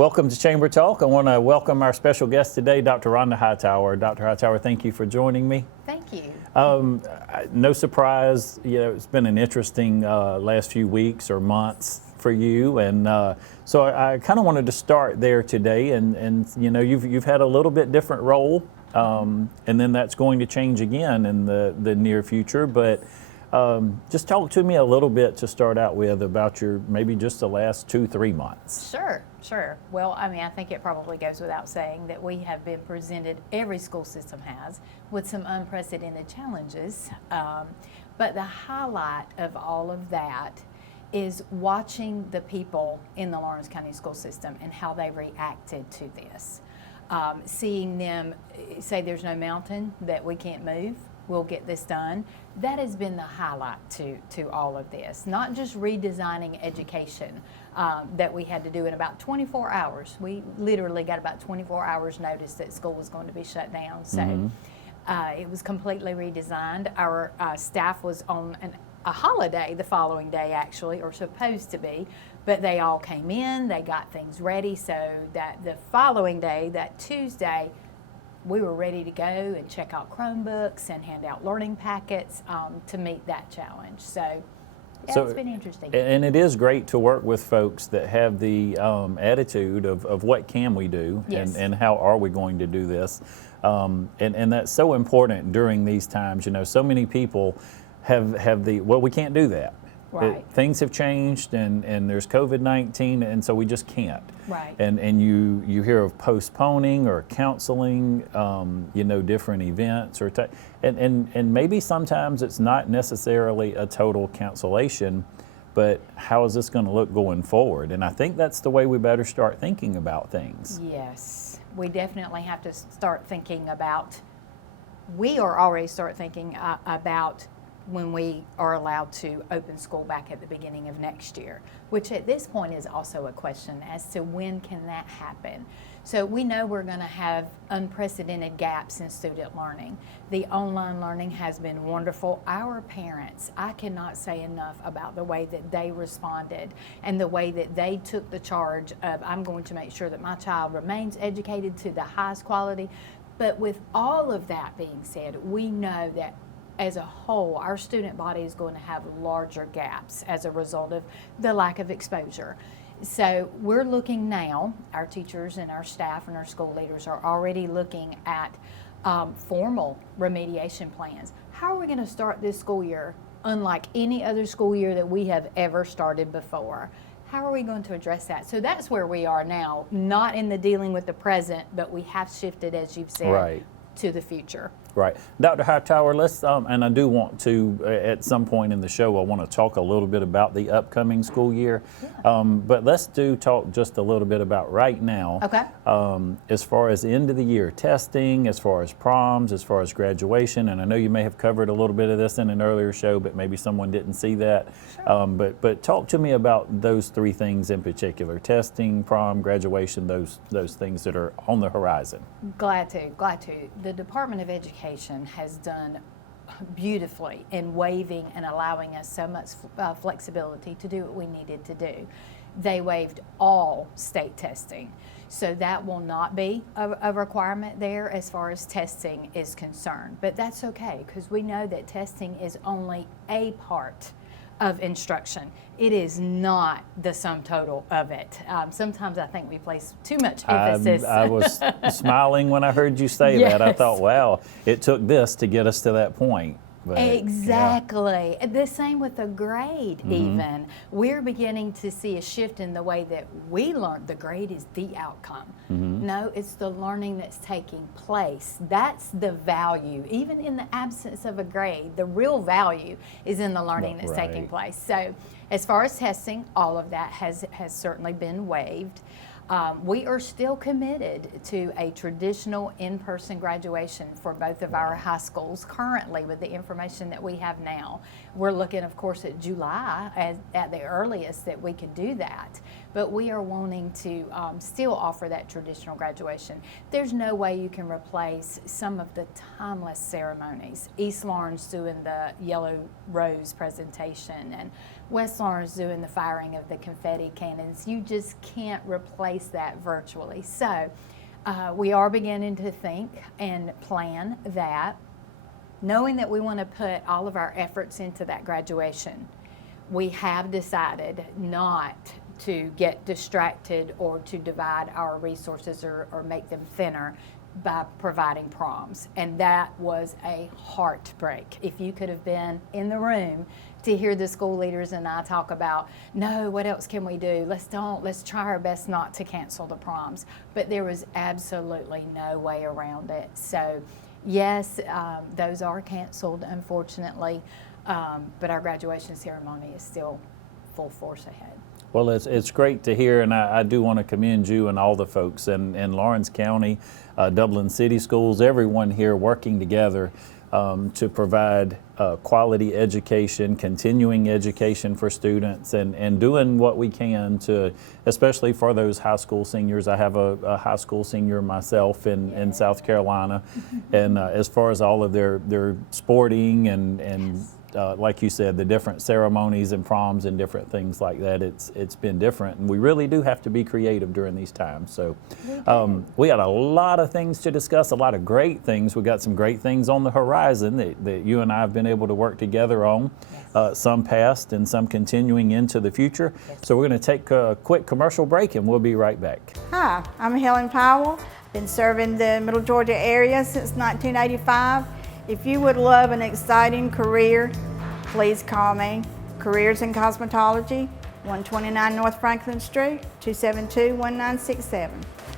Welcome to Chamber Talk. I want to welcome our special guest today, Dr. Ronda Hightower. Dr. Hightower, thank you for joining me. Thank you. No surprise, it's been an interesting last few weeks or months for you, and so I kind of wanted to start there today. And you've had a little bit different role, and then that's going to change again in the near future. But just talk to me a little bit to start out with about your maybe just the last 2-3 months. Sure. Well, I think it probably goes without saying that we have been presented, every school system has, with some unprecedented challenges. But the highlight of all of that is watching the people in the Lawrence County school system and how they reacted to this. Seeing them say there's no mountain that we can't move, we'll get this done. That has been the highlight to all of this. Not just redesigning education that we had to do in about 24 hours. We literally got about 24 hours notice that school was going to be shut down. So it was completely redesigned. Our staff was on a holiday the following day, actually, or supposed to be, but they all came in, they got things ready, so that the following day, that Tuesday, we were ready to go and check out Chromebooks and hand out learning packets to meet that challenge. So it's been interesting. And it is great to work with folks that have the attitude of what can we do, Yes. and how are we going to do this. And that's so important during these times. So many people have we can't do that. Right. Things have changed, and there's COVID-19, and so we just can't. Right. And you hear of postponing or counseling, different events, and maybe sometimes it's not necessarily a total cancellation, but how is this going to look going forward? And I think that's the way we better start thinking about things. Yes, we definitely have to start thinking about, we are already start thinking about when we are allowed to open school back at the beginning of next year, which at this point is also a question as to when can that happen. So we know we're going to have unprecedented gaps in student learning. The online learning has been wonderful. Our parents, I cannot say enough about the way that they responded and the way that they took the charge of, I'm going to make sure that my child remains educated to the highest quality. But with all of that being said, we know that as a whole, our student body is going to have larger gaps as a result of the lack of exposure. So we're looking now, our teachers and our staff and our school leaders are already looking at formal remediation plans. How are we going to start this school year unlike any other school year that we have ever started before? How are we going to address that? So that's where we are now, not in the dealing with the present, but we have shifted, as you've said, Right. to the future. Right. Dr. Hightower, let's, and I do want to, at some point in the show, I want to talk a little bit about the upcoming school year. Yeah. But let's talk just a little bit about right now. Okay. As far as end of the year testing, as far as proms, as far as graduation, and I know you may have covered a little bit of this in an earlier show, but maybe someone didn't see that. Sure. But talk to me about those three things in particular: testing, prom, graduation, those things that are on the horizon. Glad to. The Department of Education has done beautifully in waiving and allowing us so much flexibility to do what we needed to do. They waived all state testing, so that will not be a requirement there as far as testing is concerned. But that's okay, because we know that testing is only a part of instruction. It is not the sum total of it. Sometimes I think we place too much emphasis. I was smiling when I heard you say that. I thought, wow, it took this to get us to that point. But, exactly. Yeah. The same with the grade, even. We're beginning to see a shift in the way that we learn. The grade is the outcome. No, it's the learning that's taking place. That's the value. Even in the absence of a grade, the real value is in the learning that's taking place. So as far as testing, all of that has certainly been waived. We are still committed to a traditional in-person graduation for both of our high schools currently with the information that we have now. We're looking, of course, at July at the earliest that we can do that. But we are wanting to still offer that traditional graduation. There's no way you can replace some of the timeless ceremonies. East Lawrence doing the Yellow Rose presentation, and West Lawrence doing the firing of the confetti cannons. You just can't replace that virtually. So we are beginning to think and plan that, knowing that we want to put all of our efforts into that graduation. We have decided not to get distracted or to divide our resources or make them thinner by providing proms. And that was a heartbreak. If you could have been in the room to hear the school leaders and I talk about, no, what else can we do? Let's try our best not to cancel the proms. But there was absolutely no way around it. So yes, those are canceled, unfortunately, but our graduation ceremony is still full force ahead. Well, it's great to hear, and I do want to commend you and all the folks in Lawrence County, Dublin City Schools, everyone here working together to provide quality education, continuing education for students, and doing what we can to, especially for those high school seniors. I have a high school senior myself in South Carolina, and as far as all of their sporting and Yes. Like you said, the different ceremonies and proms and different things like that, it's been different, and we really do have to be creative during these times. So we got a lot of things to discuss, a lot of great things. We got some great things on the horizon that you and I have been able to work together on, some past and some continuing into the future. So we're going to take a quick commercial break, and we'll be right back. Hi, I'm Helen Powell. Been serving the Middle Georgia area since 1985. If you would love an exciting career, please call me. Careers in Cosmetology, 129 North Franklin Street, 272-1967.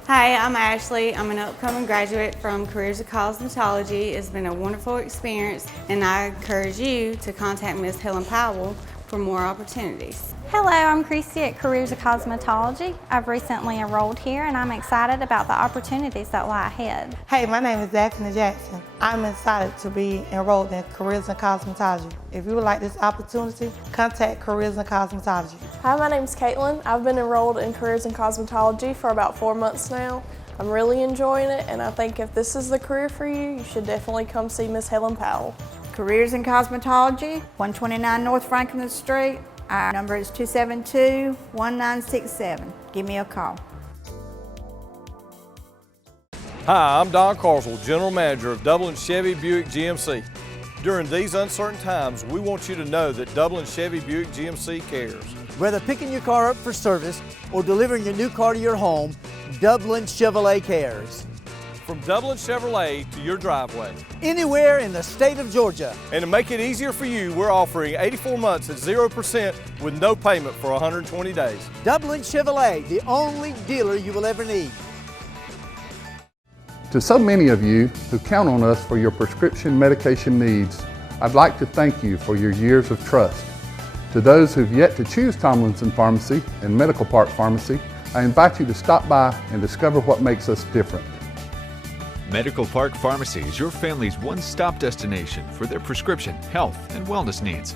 Hi, I'm Ashley. I'm an upcoming graduate from Careers in Cosmetology. It's been a wonderful experience, and I encourage you to contact Ms. Helen Powell for more opportunities. Hello, I'm Christy at Careers of Cosmetology. I've recently enrolled here and I'm excited about the opportunities that lie ahead. Hey, my name is Daphne Jackson. I'm excited to be enrolled in Careers in Cosmetology. If you would like this opportunity, contact Careers in Cosmetology. Hi, my name is Caitlin. I've been enrolled in Careers in Cosmetology for about 4 months now. I'm really enjoying it, and I think if this is the career for you, you should definitely come see Ms. Helen Powell. Careers in Cosmetology, 129 North Franklin Street. Our number is 272-1967. Give me a call. Hi, I'm Don Carswell, General Manager of Dublin Chevy Buick GMC. During these uncertain times, we want you to know that Dublin Chevy Buick GMC cares. Whether picking your car up for service or delivering your new car to your home, Dublin Chevrolet cares. From Dublin Chevrolet to your driveway. Anywhere in the state of Georgia. And to make it easier for you, we're offering 84 months at 0% with no payment for 120 days. Dublin Chevrolet, the only dealer you will ever need. To so many of you who count on us for your prescription medication needs, I'd like to thank you for your years of trust. To those who've yet to choose Tomlinson Pharmacy and Medical Park Pharmacy, I invite you to stop by and discover what makes us different. Medical Park Pharmacy is your family's one-stop destination for their prescription, health, and wellness needs.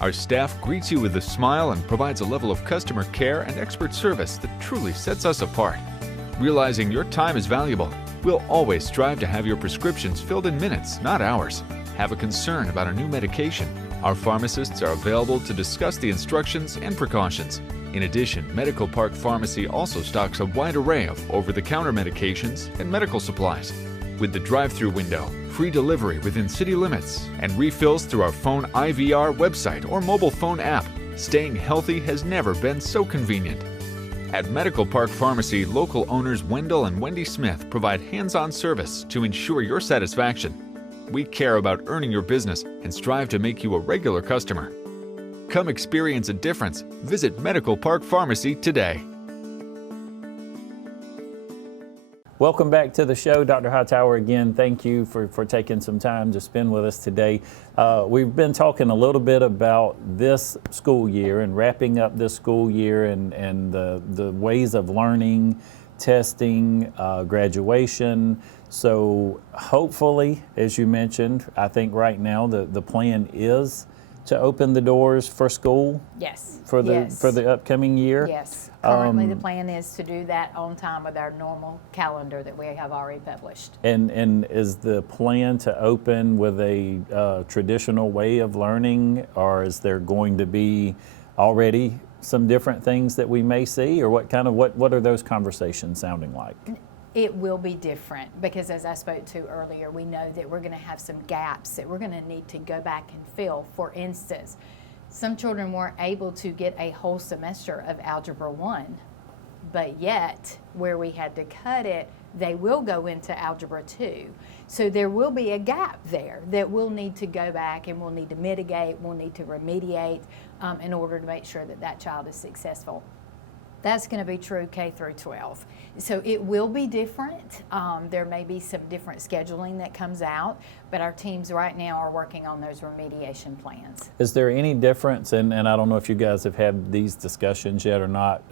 Our staff greets you with a smile and provides a level of customer care and expert service that truly sets us apart. Realizing your time is valuable, we'll always strive to have your prescriptions filled in minutes, not hours. Have a concern about a new medication? Our pharmacists are available to discuss the instructions and precautions. In addition, Medical Park Pharmacy also stocks a wide array of over-the-counter medications and medical supplies. With the drive-through window, free delivery within city limits, and refills through our phone IVR website or mobile phone app, staying healthy has never been so convenient. At Medical Park Pharmacy, local owners Wendell and Wendy Smith provide hands-on service to ensure your satisfaction. We care about earning your business and strive to make you a regular customer. Come experience a difference. Visit Medical Park Pharmacy today. Welcome back to the show. Dr. Hightower, again, thank you for taking some time to spend with us today. We've been talking a little bit about this school year and wrapping up this school year and the ways of learning, testing, graduation. So hopefully, as you mentioned, I think right now the plan is to open the doors for school Yes. for the yes. for the upcoming year? Yes. Currently, the plan is to do that on time with our normal calendar that we have already published. And is the plan to open with a traditional way of learning, or is there going to be already some different things that we may see, or what are those conversations sounding like? It will be different because, as I spoke to earlier, we know that we're going to have some gaps that we're going to need to go back and fill. For instance, some children weren't able to get a whole semester of Algebra 1, but yet where we had to cut it, they will go into Algebra 2. So there will be a gap there that we'll need to go back and we'll need to mitigate, we'll need to remediate in order to make sure that that child is successful. That's going to be true K through 12. So it will be different. There may be some different scheduling that comes out, but our teams right now are working on those remediation plans. Is there any difference, and I don't know if you guys have had these discussions yet or not,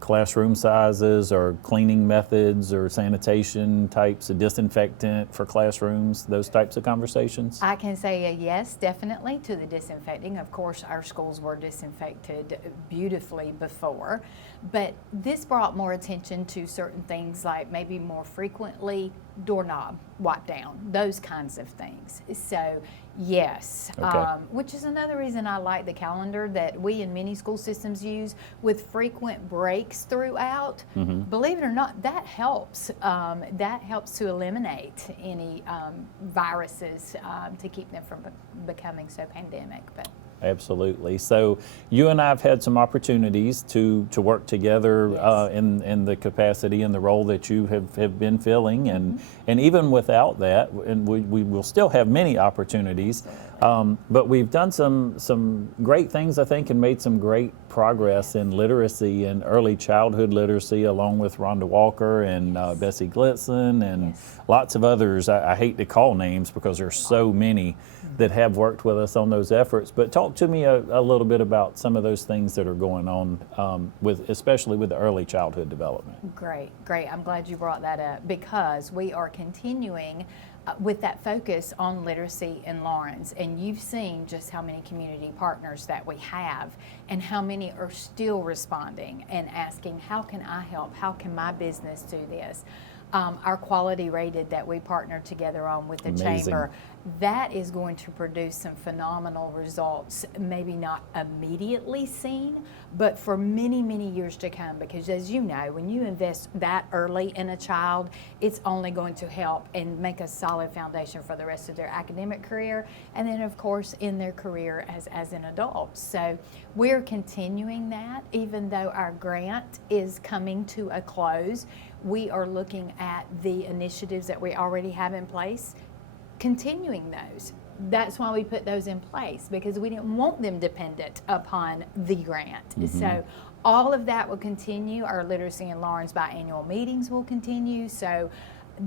classroom sizes or cleaning methods or sanitation types of disinfectant for classrooms, those types of conversations? I can say a yes, definitely, to the disinfecting. Of course, our schools were disinfected beautifully before, but this brought more attention to certain things like maybe more frequently doorknob wipe down, those kinds of things. So yes, Okay. Which is another reason I like the calendar that we in many school systems use with frequent breaks throughout. Believe it or not, that helps. That helps to eliminate any viruses to keep them from becoming so pandemic. But Absolutely. So you and I have had some opportunities to work together Yes. In the capacity and the role that you have been filling, and even without that, and we will still have many opportunities, but we've done some great things, I think, and made some great progress in literacy and early childhood literacy, along with Ronda Walker and Bessie Glitzen and lots of others. I hate to call names because there's so many that have worked with us on those efforts. But talk to me a little bit about some of those things that are going on especially with the early childhood development. Great. I'm glad you brought that up because we are continuing with that focus on literacy in Lawrence, and you've seen just how many community partners that we have and how many are still responding and asking, how can I help? How can my business do this? Our quality rated that we partner together on with the Amazing. Chamber, that is going to produce some phenomenal results, maybe not immediately seen, but for many, many years to come. Because as you know, when you invest that early in a child, it's only going to help and make a solid foundation for the rest of their academic career, and then of course in their career as an adult. So we're continuing that, even though our grant is coming to a close. We are looking at the initiatives that we already have in place, continuing those. That's why we put those in place, because we didn't want them dependent upon the grant. So all of that will continue. Our Literacy in Lawrence biannual meetings will continue. So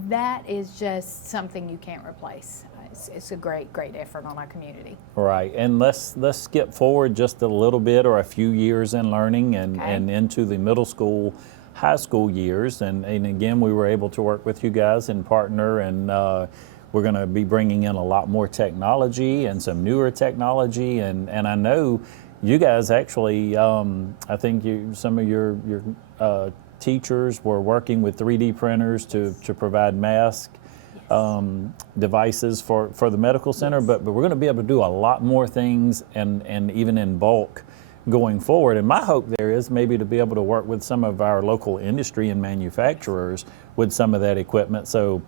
that is just something you can't replace. It's a great effort on our community. Right, and let's skip forward just a little bit, or a few years in learning, and into the middle school, high school years, and again, we were able to work with you guys and partner, and we're going to be bringing in a lot more technology and some newer technology, and I know you guys actually, I think some of your teachers were working with 3D printers to provide mask devices for the medical center, but we're going to be able to do a lot more things, and even in bulk going forward. And my hope there is maybe to be able to work with some of our local industry and manufacturers with some of that equipment. So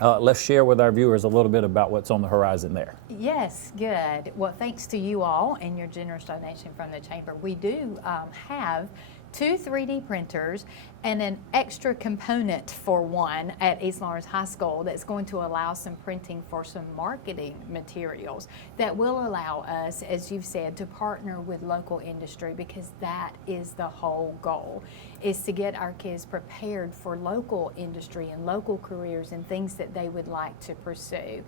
let's share with our viewers a little bit about what's on the horizon there. Yes, good. Well, thanks to you all and your generous donation from the Chamber, we do have 2 3D printers and an extra component for one at East Lawrence High School that's going to allow some printing for some marketing materials that will allow us, as you've said, to partner with local industry, because that is the whole goal, is to get our kids prepared for local industry and local careers and things that they would like to pursue.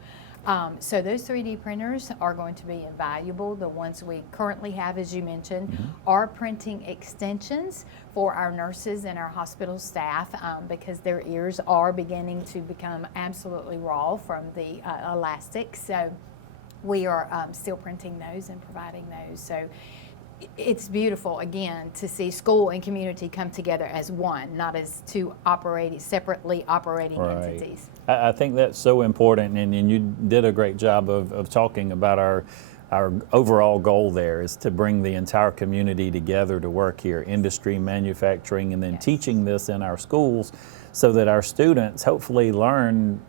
So those 3D printers are going to be invaluable. The ones we currently have, as you mentioned, are printing extensions for our nurses and our hospital staff, because their ears are beginning to become absolutely raw from the elastics. So we are still printing those and providing those. So it's beautiful, again, to see school and community come together as one, not as two separately operating entities. I think that's so important, and you did a great job of talking about our overall goal there is to bring the entire community together to work here, industry, manufacturing, and then teaching this in our schools so that our students hopefully learn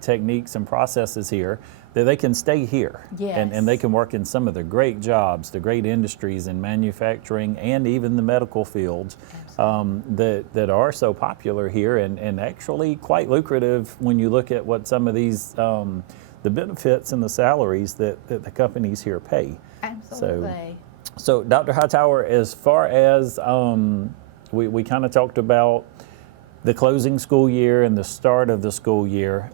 techniques and processes here that they can stay here and they can work in some of the great jobs, the great industries in manufacturing and even the medical fields that are so popular here and actually quite lucrative when you look at what some of these the benefits and the salaries that the companies here pay. Absolutely. So Dr. Hightower, as far as we kind of talked about the closing school year and the start of the school year,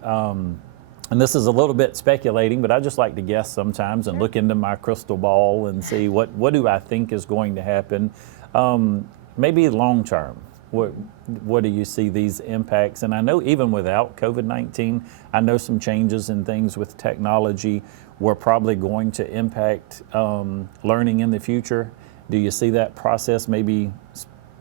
and this is a little bit speculating, but I just like to guess sometimes and look into my crystal ball and see what do I think is going to happen. Maybe long term, what do you see these impacts? And I know even without COVID-19, I know some changes in things with technology were probably going to impact learning in the future. Do you see that process maybe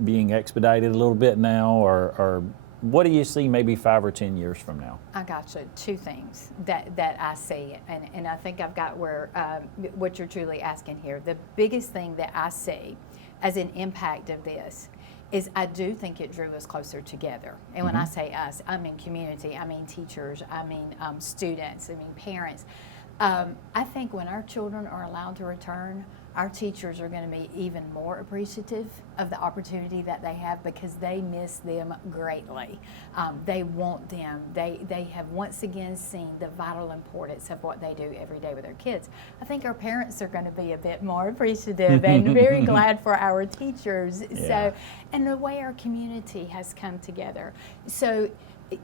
being expedited a little bit now, or what do you see maybe 5 or 10 years from now? I got you. 2 things that I see, and I think I've got what you're truly asking here. The biggest thing that I see as an impact of this is I do think it drew us closer together. And when I say us, I mean community, I mean teachers, I mean students, I mean parents. I think when our children are allowed to return, our teachers are going to be even more appreciative of the opportunity that they have because they miss them greatly. They want them. They have once again seen the vital importance of what they do every day with their kids. I think our parents are going to be a bit more appreciative and very glad for our teachers. Yeah. So, and the way our community has come together. So,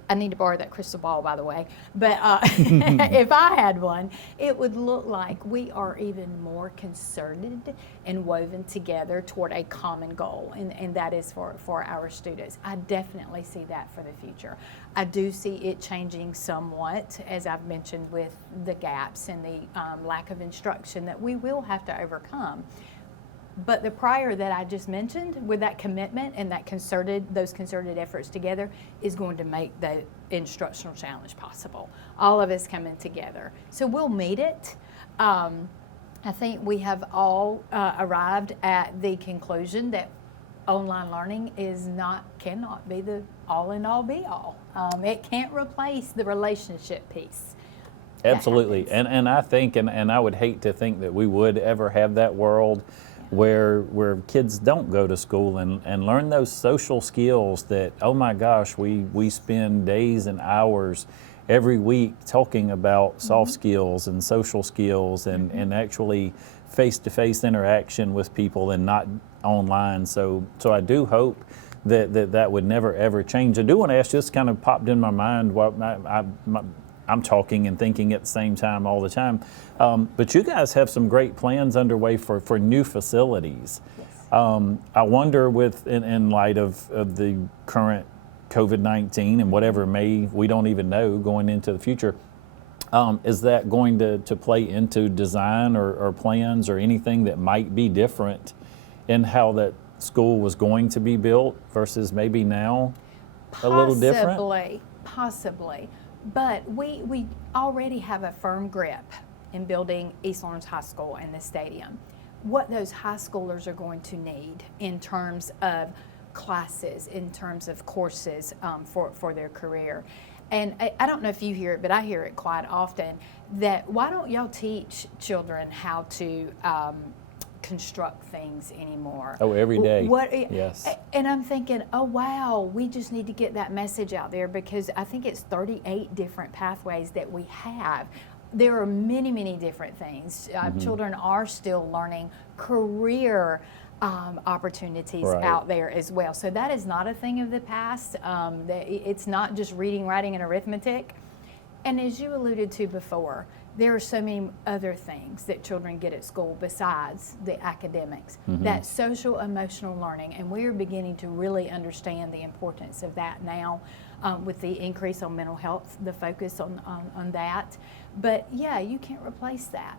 I need to borrow that crystal ball, by the way, but if I had one, it would look like we are even more concerted and woven together toward a common goal, and that is for our students. I definitely see that for the future. I do see it changing somewhat, as I've mentioned, with the gaps and the lack of instruction that we will have to overcome. But the prior that I just mentioned, with that commitment and those concerted efforts together, is going to make the instructional challenge possible. All of us coming together. So we'll meet it. I think we have all arrived at the conclusion that online learning cannot be the all and all be all. It can't replace the relationship piece. Absolutely. And I think, and I would hate to think that we would ever have that world where kids don't go to school and learn those social skills that, oh my gosh, we spend days and hours every week talking about soft skills and social skills and actually face-to-face interaction with people and not online. So I do hope that would never ever change. I do want to ask, just kind of popped in my mind while I'm talking and thinking at the same time all the time. But you guys have some great plans underway for new facilities. Yes. I wonder, in light of the current COVID-19 and whatever we don't even know going into the future, is that going to play into design or plans or anything that might be different in how that school was going to be built versus maybe now a little different? Possibly. But we already have a firm grip in building East Lawrence High School and the stadium. What those high schoolers are going to need in terms of classes, in terms of courses for their career. And I don't know if you hear it, but I hear it quite often, that why don't y'all teach children how to construct things anymore? Oh, every day. Yes. And I'm thinking, oh wow, we just need to get that message out there, because I think it's 38 different pathways that we have. There are many, many different things. Children are still learning career opportunities out there as well. So that is not a thing of the past. It's not just reading, writing, and arithmetic. And as you alluded to before, there are so many other things that children get at school besides the academics, that social emotional learning, and we are beginning to really understand the importance of that now. with the increase on mental health, the focus on that. But yeah, you can't replace that.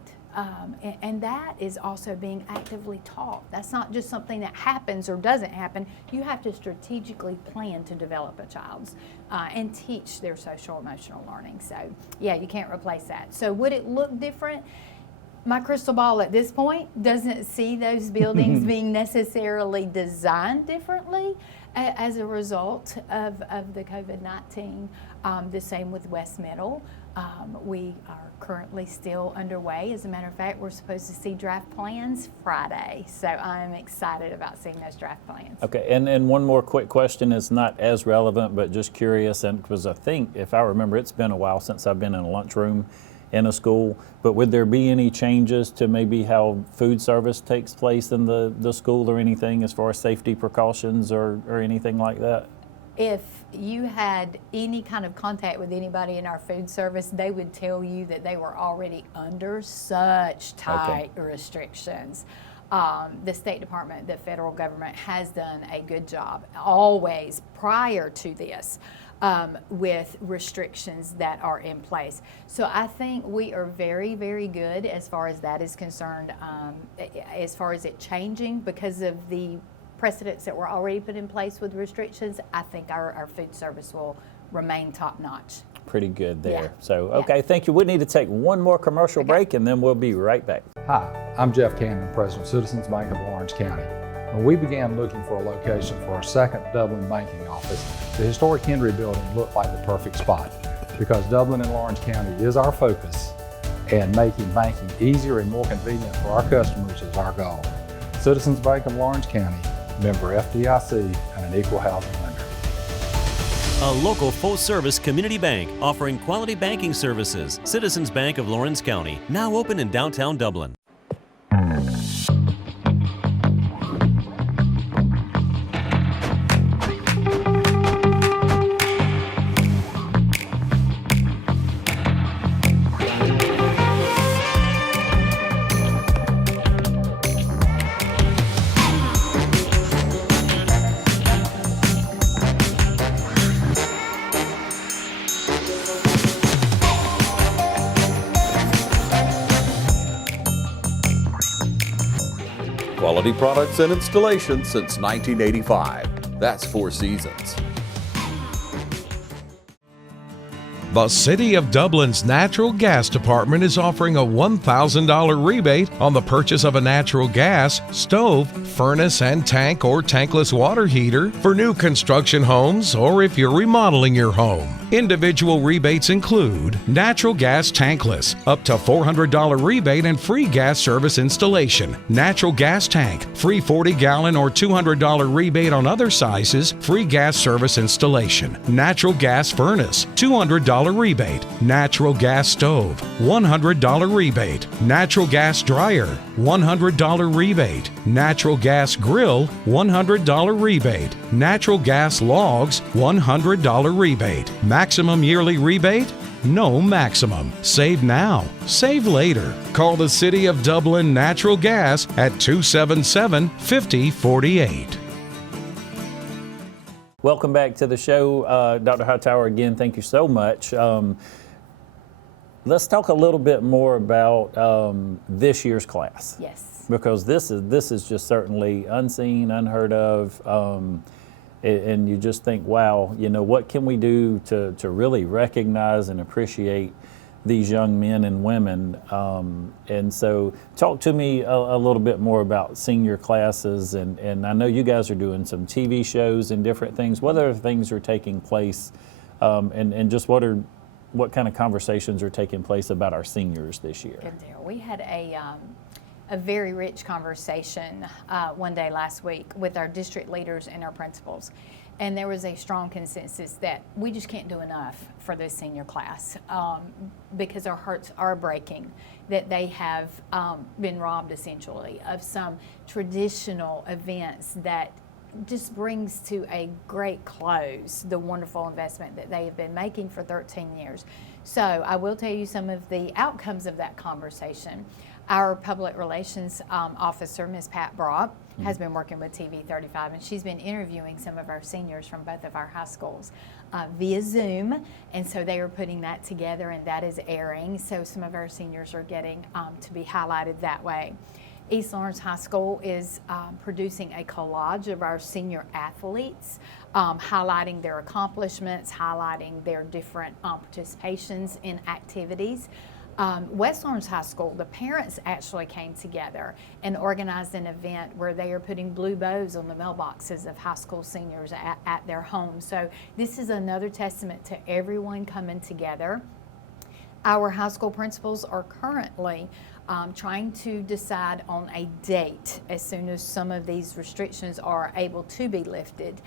And that is also being actively taught. That's not just something that happens or doesn't happen. You have to strategically plan to develop a child's and teach their social emotional learning. So yeah, you can't replace that. So would it look different? My crystal ball at this point doesn't see those buildings being necessarily designed differently as a result of the COVID-19. The same with West Middle. We are currently still underway. As a matter of fact, we're supposed to see draft plans Friday. So I'm excited about seeing those draft plans. Okay, and one more quick question. It's not as relevant, but just curious, and because I think, if I remember, it's been a while since I've been in a lunchroom in a school, but would there be any changes to maybe how food service takes place in the school or anything as far as safety precautions or anything like that? If you had any kind of contact with anybody in our food service, they would tell you that they were already under such tight restrictions. The State Department, the federal government, has done a good job always prior to this with restrictions that are in place. So I think we are very, very good as far as that is concerned, as far as it changing because of the precedents that were already put in place with restrictions. I think our food service will remain top notch. Pretty good there. Yeah. So, okay, thank you. We need to take one more commercial break and then we'll be right back. Hi, I'm Jeff Cannon, President of Citizens Bank of Lawrence County. When we began looking for a location for our second Dublin banking office, the historic Henry Building looked like the perfect spot because Dublin and Lawrence County is our focus, and making banking easier and more convenient for our customers is our goal. Citizens Bank of Lawrence County, member FDIC, and an equal housing lender. A local full-service community bank offering quality banking services. Citizens Bank of Lawrence County, now open in downtown Dublin. Quality products and installations since 1985. That's 4 Seasons. The City of Dublin's Natural Gas Department is offering a $1,000 rebate on the purchase of a natural gas, stove, furnace and tank or tankless water heater for new construction homes or if you're remodeling your home. Individual rebates include natural gas tankless, up to $400 rebate and free gas service installation. Natural gas tank, free 40-gallon or $200 rebate on other sizes, free gas service installation. Natural gas furnace, $200 rebate. Natural gas stove, $100 rebate. Natural gas dryer, $100 rebate. Natural gas grill, $100 rebate. Natural gas logs, $100 rebate. Maximum yearly rebate? No maximum. Save now. Save later. Call the City of Dublin Natural Gas at 277-5048. Welcome back to the show. Dr. Hightower, again, thank you so much. Let's talk a little bit more about this year's class. Yes. Because this is just certainly unseen, unheard of, and you just think, wow, you know, what can we do to really recognize and appreciate these young men and women? And so talk to me a little bit more about senior classes, and I know you guys are doing some TV shows and different things. What other things are taking place, and just what kind of conversations are taking place about our seniors this year? Good deal. We had a very rich conversation one day last week with our district leaders and our principals. And there was a strong consensus that we just can't do enough for this senior class because our hearts are breaking that they have been robbed essentially of some traditional events that just brings to a great close the wonderful investment that they have been making for 13 years. So I will tell you some of the outcomes of that conversation. Our public relations officer, Ms. Pat Brock, has been working with TV 35, and she's been interviewing some of our seniors from both of our high schools via Zoom, and so they are putting that together, and that is airing, so some of our seniors are getting to be highlighted that way. East Lawrence High School is producing a collage of our senior athletes, highlighting their accomplishments, highlighting their different participations in activities. West Lawrence High School, the parents actually came together and organized an event where they are putting blue bows on the mailboxes of high school seniors at their home. So this is another testament to everyone coming together. Our high school principals are currently trying to decide on a date as soon as some of these restrictions are able to be lifted.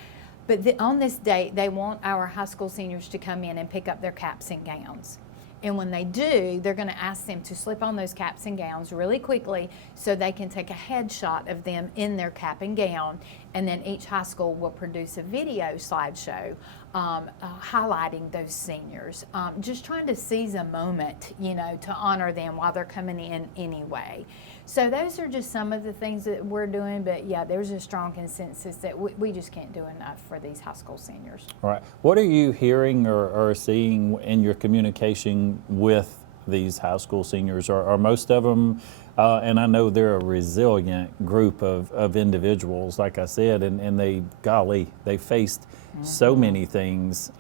But on this date, they want our high school seniors to come in and pick up their caps and gowns. And when they do, they're going to ask them to slip on those caps and gowns really quickly so they can take a headshot of them in their cap and gown. And then each high school will produce a video slideshow highlighting those seniors. Just trying to seize a moment, you know, to honor them while they're coming in anyway. So those are just some of the things that we're doing, but yeah, there's a strong consensus that we just can't do enough for these high school seniors. All right. What are you hearing or seeing in your communication with these high school seniors? Are most of them, and I know they're a resilient group of individuals, like I said, and they faced so many things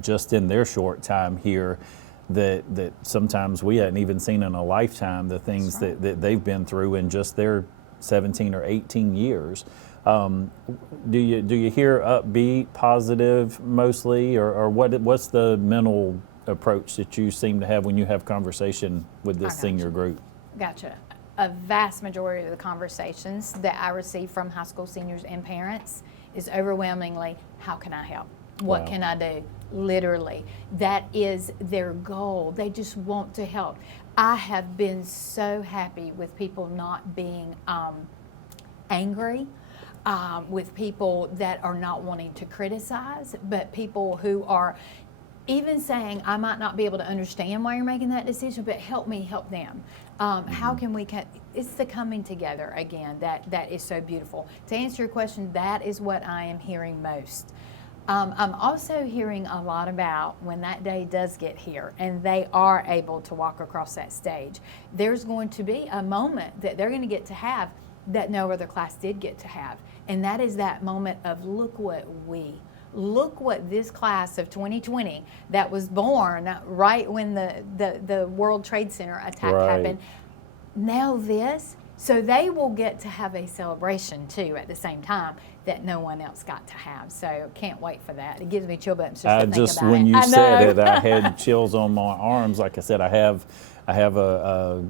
just in their short time here that sometimes we hadn't even seen in a lifetime, the things that they've been through in just their 17 or 18 years. Do you hear upbeat, positive mostly, or what's the mental approach that you seem to have when you have conversation with this senior group? Gotcha. A vast majority of the conversations that I receive from high school seniors and parents is overwhelmingly, how can I help? What can I do? Literally, that is their goal. They just want to help. I have been so happy with people not being angry, with people that are not wanting to criticize, but people who are even saying, I might not be able to understand why you're making that decision, but help me help them. How can we, it's the coming together again that is so beautiful. To answer your question, that is what I am hearing most. I'm also hearing a lot about when that day does get here and they are able to walk across that stage, there's going to be a moment that they're going to get to have that no other class did get to have. And that is that moment of look what this class of 2020 that was born right when the World Trade Center attack happened, now this. So they will get to have a celebration too at the same time that no one else got to have. So can't wait for that. It gives me chill bumps just to think about when it. you said it, I had chills on my arms. Like I said, I have a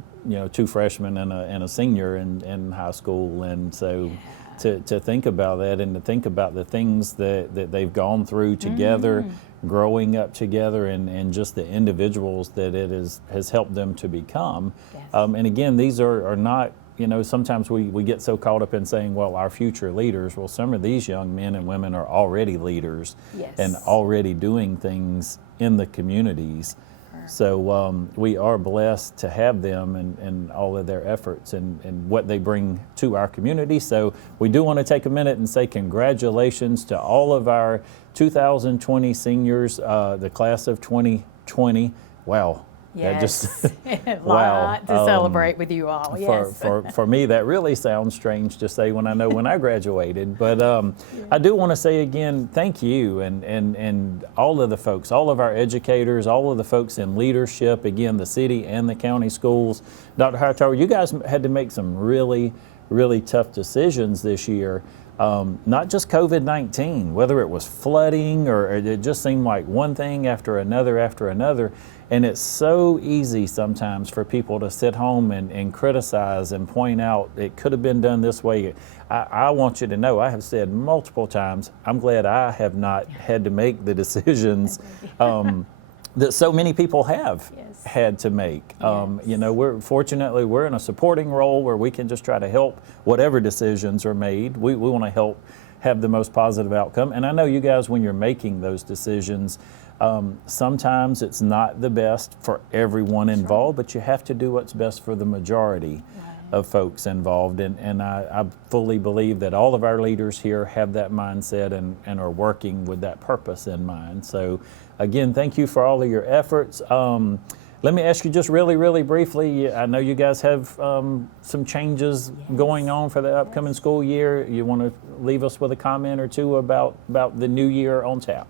two freshmen and a senior in high school, and so to think about that and to think about the things that they've gone through together, growing up together, and just the individuals that it has helped them to become. Yes. And again, these are not. Sometimes we get so caught up in saying, well, our future leaders. Well, some of these young men and women are already leaders and already doing things in the communities. So we are blessed to have them and all of their efforts and what they bring to our community. So we do want to take a minute and say congratulations to all of our 2020 seniors, the class of 2020. Wow. Yes, a lot to celebrate with you all. Yes. For me, that really sounds strange to say when I know when I graduated. But I do want to say again, thank you and all of the folks, all of our educators, all of the folks in leadership, again, the city and the county schools. Dr. Hightower, you guys had to make some really, really tough decisions this year. Not just COVID-19, whether it was flooding or it just seemed like one thing after another. And it's so easy sometimes for people to sit home and criticize and point out it could have been done this way. I want you to know, I have said multiple times, I'm glad I have not had to make the decisions that so many people have had to make. Fortunately, we're in a supporting role where we can just try to help whatever decisions are made. We want to help have the most positive outcome. And I know you guys, when you're making those decisions, Sometimes it's not the best for everyone involved, but you have to do what's best for the majority of folks involved. And I fully believe that all of our leaders here have that mindset and are working with that purpose in mind. So again, thank you for all of your efforts. Let me ask you just really briefly, I know you guys have some changes going on for the upcoming school year. You want to leave us with a comment or two about the new year on tap?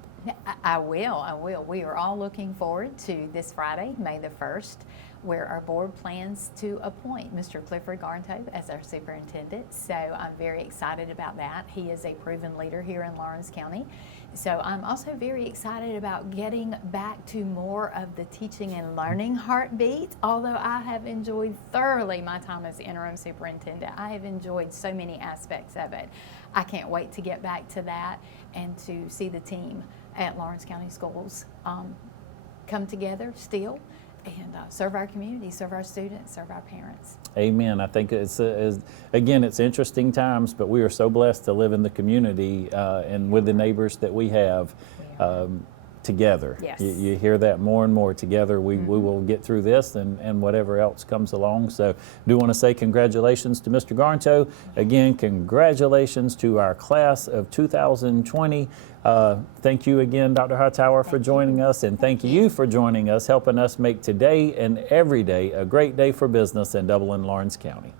I will. We are all looking forward to this Friday, May the 1st, where our board plans to appoint Mr. Clifford Garnto as our superintendent. So I'm very excited about that. He is a proven leader here in Lawrence County. So I'm also very excited about getting back to more of the teaching and learning heartbeat. Although I have enjoyed thoroughly my time as interim superintendent, I have enjoyed so many aspects of it. I can't wait to get back to that and to see the team at Lawrence County Schools come together still and serve our community, serve our students, serve our parents. Amen. I think again, it's interesting times, but we are so blessed to live in the community and with the neighbors that we have together. Yes. You hear that more and more. Together we will get through this and whatever else comes along. So I do want to say congratulations to Mr. Garnto. Again, congratulations to our class of 2020. Thank you again, Dr. Hightower, for joining us, and thank you for joining us, helping us make today and every day a great day for business in Dublin, Lawrence County.